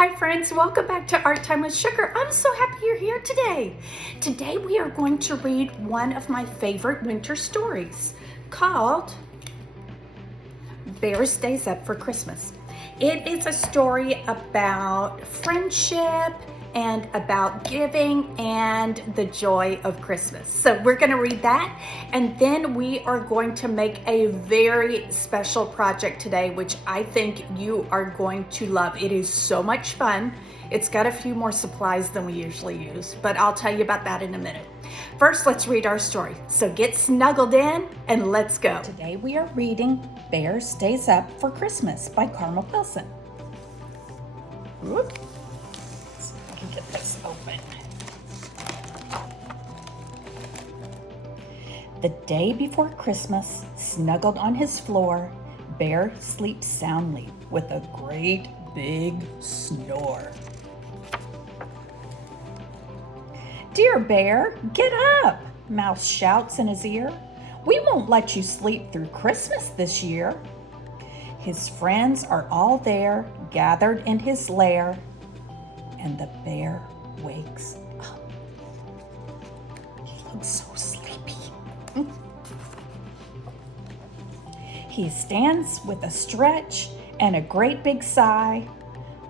Hi friends, welcome back to Art Time with Sugar. I'm so happy you're here today. Today we are going to read one of my favorite winter stories called Bear Stays Up for Christmas. It is a story about friendship and about giving and the joy of Christmas. So we're going to read that, and then we are going to make a very special project today, which I think you are going to love. It is so much fun. It's got a few more supplies than we usually use, but I'll tell you about that in a minute. First, let's read our story. So get snuggled in and let's go. Today we are reading Bear Stays Up for Christmas by Carmel Wilson. Whoop. So I can get this open. The day before Christmas, snuggled on his floor, Bear sleeps soundly with a great big snore. "Dear Bear, get up," Mouse shouts in his ear. "We won't let you sleep through Christmas this year." His friends are all there, gathered in his lair, and the bear wakes up. He looks so sleepy. He stands with a stretch and a great big sigh.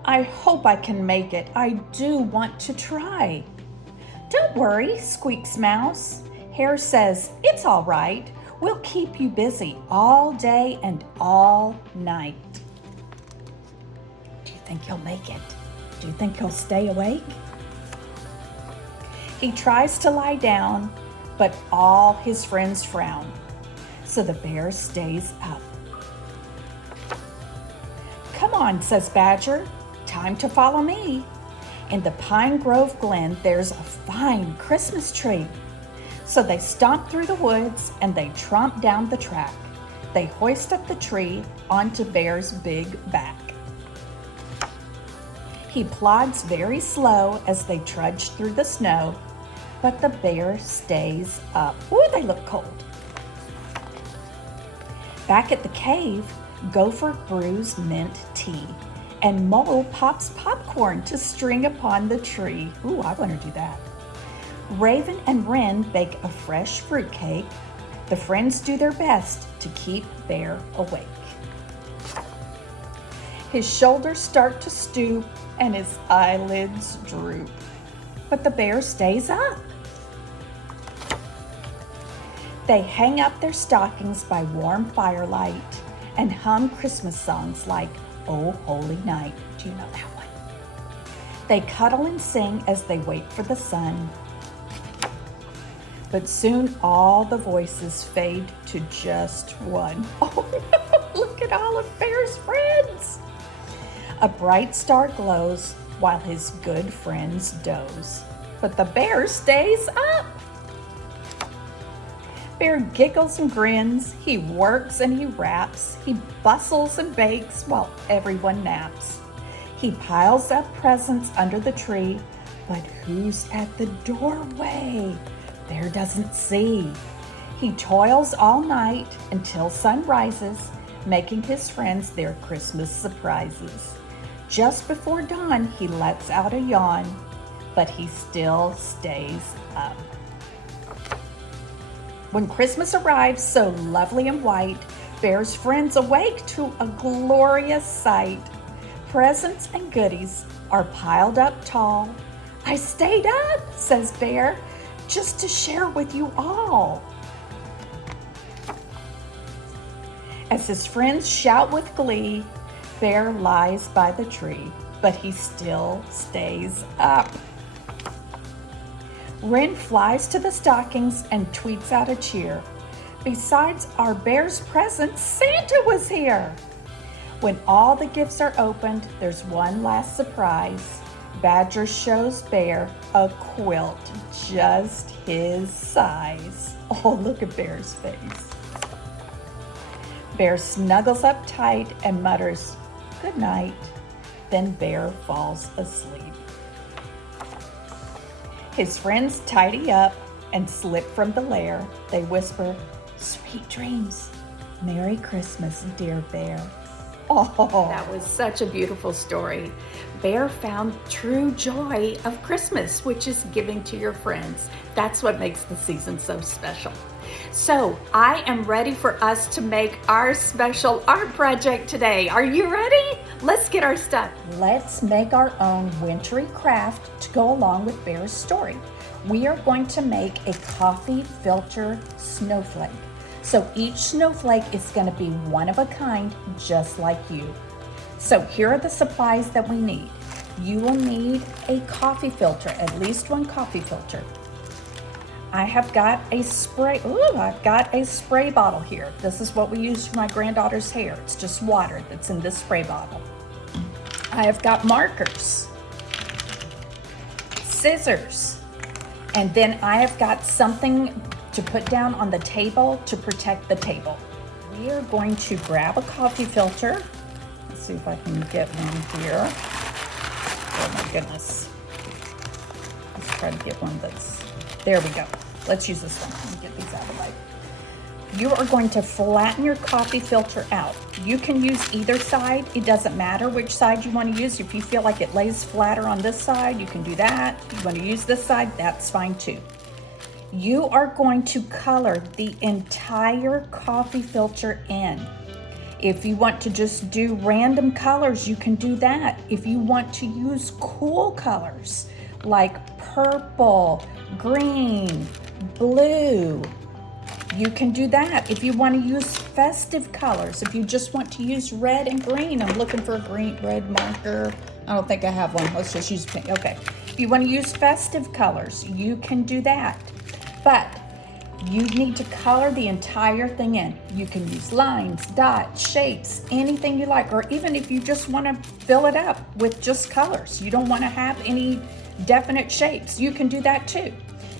"I hope I can make it. I do want to try." "Don't worry," squeaks Mouse. Hare says, "It's all right. We'll keep you busy all day and all night." Do you think he'll make it? Do you think he'll stay awake? He tries to lie down, but all his friends frown. So the bear stays up. "Come on," says Badger. "Time to follow me. In the Pine Grove Glen, there's a fine Christmas tree." So they stomp through the woods and they tromp down the track. They hoist up the tree onto Bear's big back. He plods very slow as they trudge through the snow, but the bear stays up. Ooh, they look cold. Back at the cave, Gopher brews mint tea, and Mole pops popcorn to string upon the tree. Ooh, I want to do that. Raven and Wren bake a fresh fruitcake. The friends do their best to keep Bear awake. His shoulders start to stoop and his eyelids droop, but the bear stays up. They hang up their stockings by warm firelight and hum Christmas songs like "Oh Holy Night." Do you know that one? They cuddle and sing as they wait for the sun. But soon all the voices fade to just one. Oh no, look at all of Bear's friends. A bright star glows while his good friends doze, but the bear stays up. Bear giggles and grins, he works and he raps, he bustles and bakes while everyone naps. He piles up presents under the tree, but who's at the doorway? Bear doesn't see. He toils all night until sun rises, making his friends their Christmas surprises. Just before dawn, he lets out a yawn, but he still stays up. When Christmas arrives so lovely and white, Bear's friends awake to a glorious sight. Presents and goodies are piled up tall. "I stayed up," says Bear, "just to share with you all." As his friends shout with glee, Bear lies by the tree, but he still stays up. Wren flies to the stockings and tweets out a cheer. "Besides our bear's presents, Santa was here." When all the gifts are opened, there's one last surprise. Badger shows Bear a quilt just his size. Oh, look at Bear's face. Bear snuggles up tight and mutters, "Good night." Then Bear falls asleep. His friends tidy up and slip from the lair. They whisper, "Sweet dreams. Merry Christmas, dear Bear." Oh, that was such a beautiful story. Bear found true joy of Christmas, which is giving to your friends. That's what makes the season so special. So I am ready for us to make our special art project today. Are you ready? Let's get our stuff. Let's make our own wintry craft to go along with Bear's story. We are going to make a coffee filter snowflake. So each snowflake is going to be one of a kind, just like you. So here are the supplies that we need. You will need a coffee filter, at least one coffee filter. I have got a spray, I've got a spray bottle here. This is what we use for my granddaughter's hair. It's just water that's in this spray bottle. I have got markers, scissors, and then I have got something to put down on the table to protect the table. We are going to grab a coffee filter. Let's see if I can get one here. Oh my goodness. Let's try to get one that's, there we go. Let's use this one. Let me get these out of the way. You are going to flatten your coffee filter out. You can use either side. It doesn't matter which side you want to use. If you feel like it lays flatter on this side, you can do that. If you want to use this side, that's fine too. You are going to color the entire coffee filter in. If you want to just do random colors, you can do that. If you want to use cool colors like purple, green, blue, you can do that. If you want to use festive colors, if you just want to use red and green, I'm looking for a red marker. I don't think I have one. Let's just use pink. Okay. If you want to use festive colors, you can do that. But you need to color the entire thing in. You can use lines, dots, shapes, anything you like, or even if you just want to fill it up with just colors. You don't want to have any definite shapes. You can do that too.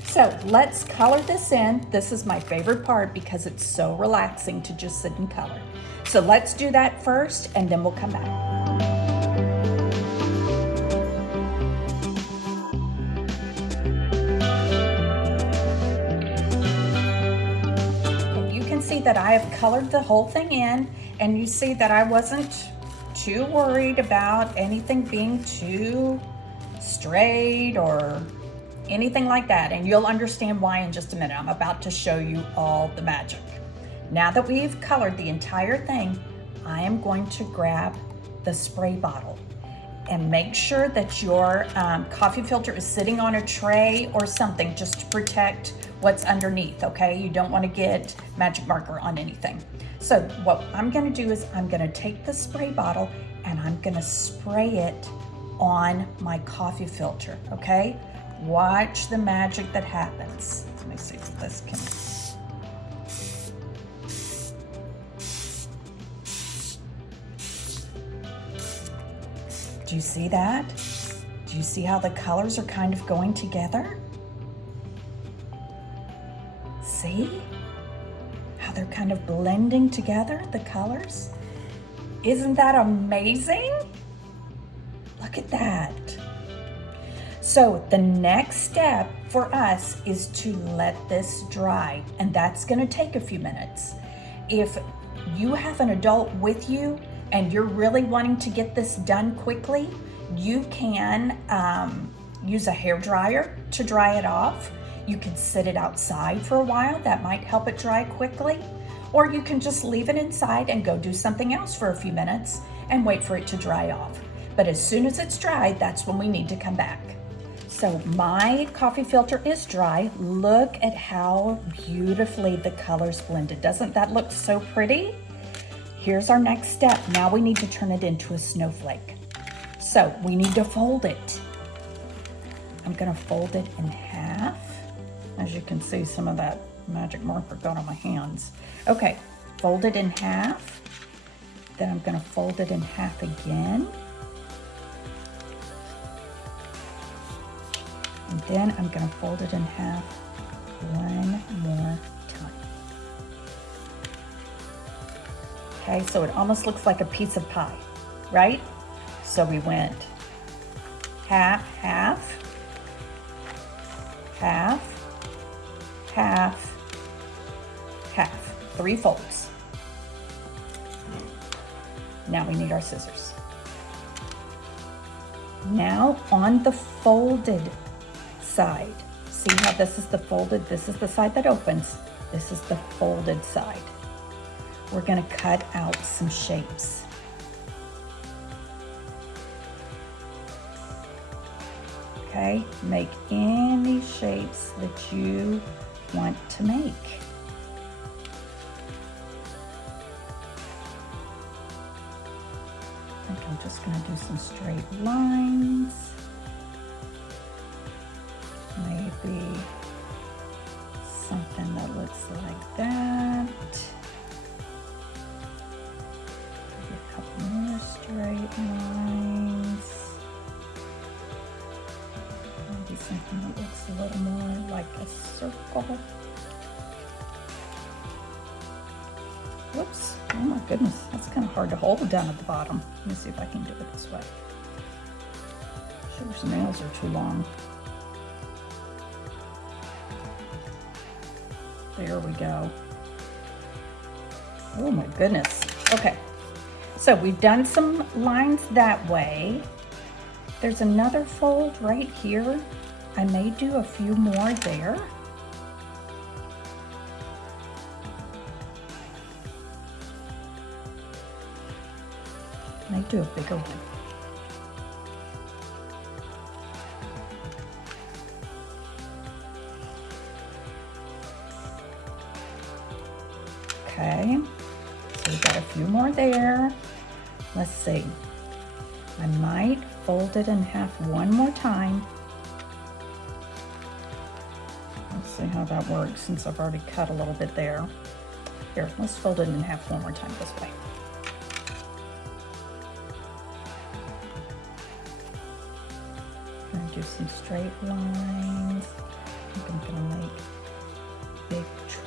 So let's color this in. This is my favorite part because it's so relaxing to just sit and color. So let's do that first and then we'll come back. See that I have colored the whole thing in, and you see that I wasn't too worried about anything being too straight or anything like that, and you'll understand why in just a minute. I'm about to show you all the magic. Now that we've colored the entire thing, I am going to grab the spray bottle and make sure that your coffee filter is sitting on a tray or something just to protect what's underneath, okay? You don't want to get magic marker on anything. So what I'm going to do is I'm going to take the spray bottle and I'm going to spray it on my coffee filter, okay? Watch the magic that happens. Let me see if this can. Do you see that? Do you see how the colors are kind of going together? See how they're kind of blending together, the colors? Isn't that amazing? Look at that. So the next step for us is to let this dry, and that's going to take a few minutes. If you have an adult with you and you're really wanting to get this done quickly, you can use a hair dryer to dry it off. You can sit it outside for a while. That might help it dry quickly. Or you can just leave it inside and go do something else for a few minutes and wait for it to dry off. But as soon as it's dry, that's when we need to come back. So my coffee filter is dry. Look at how beautifully the colors blended. Doesn't that look so pretty? Here's our next step. Now we need to turn it into a snowflake. So we need to fold it. I'm gonna fold it in half. As you can see, some of that magic marker got on my hands. Okay, fold it in half. Then I'm gonna fold it in half again. And then I'm gonna fold it in half one more time. Okay, so it almost looks like a piece of pie, right? So we went half, half, half, half, half, 3 folds. Now we need our scissors. Now on the folded side, see how this is the folded, this is the side that opens, this is the folded side. We're gonna cut out some shapes. Okay, make any shapes that you want to make. I think I'm just gonna do some straight lines. Maybe something that looks like that. Maybe a couple more straight lines. Maybe something that looks a little more like a circle. Whoops, oh my goodness, that's kind of hard to hold down at the bottom. Let me see if I can do it this way. Sugar's nails are too long. There we go. Oh my goodness. Okay, so we've done some lines that way. There's another fold right here. I may do a few more there. I may do a bigger one. Okay, so we've got a few more there. Let's see. I might fold it in half one more time. Let's see how that works since I've already cut a little bit there. Here, let's fold it in half one more time this way. I'm gonna do some straight lines. I think I'm gonna make a big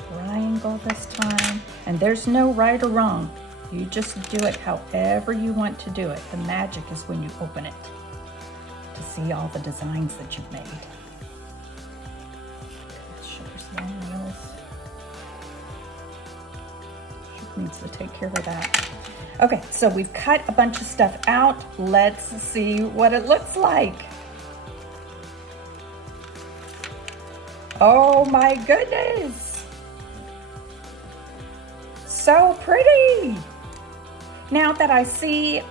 triangle this time. And there's no right or wrong. You just do it however you want to do it. The magic is when you open it to see all the designs that you've made. Sugar's long nails. Sugar needs to take care of that. Okay, so we've cut a bunch of stuff out. Let's see what it looks like. Oh my goodness! So pretty! Now that I see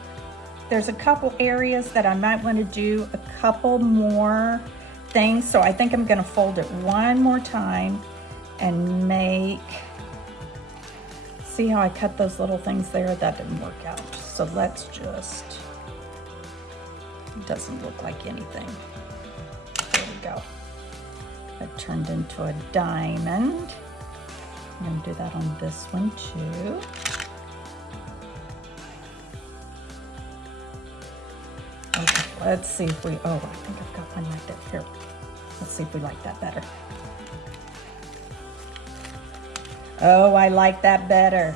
there's a couple areas that I might want to do a couple more things, so I think I'm going to fold it one more time and make, see how I cut those little things there? That didn't work out. So let's just, it doesn't look like anything. There we go. It turned into a diamond. I'm going to do that on this one too. Okay, let's see if we, oh, I think I've got one like that here. Let's see if we like that better. Oh, I like that better.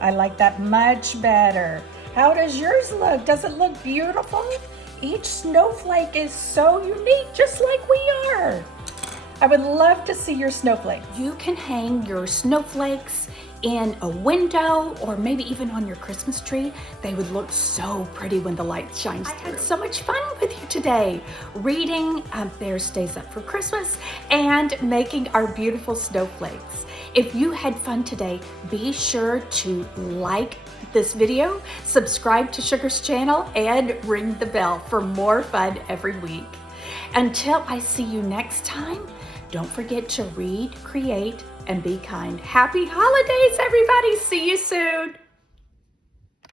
I like that much better. How does yours look? Does it look beautiful? Each snowflake is so unique, just like we are. I would love to see your snowflake. You can hang your snowflakes in a window or maybe even on your Christmas tree. They would look so pretty when the light shines through. I had so much fun with you today, reading Bear Stays Up for Christmas and making our beautiful snowflakes. If you had fun today, be sure to like this video, subscribe to Sugar's channel, and ring the bell for more fun every week. Until I see you next time, don't forget to read, create, and be kind. Happy holidays, everybody. See you soon.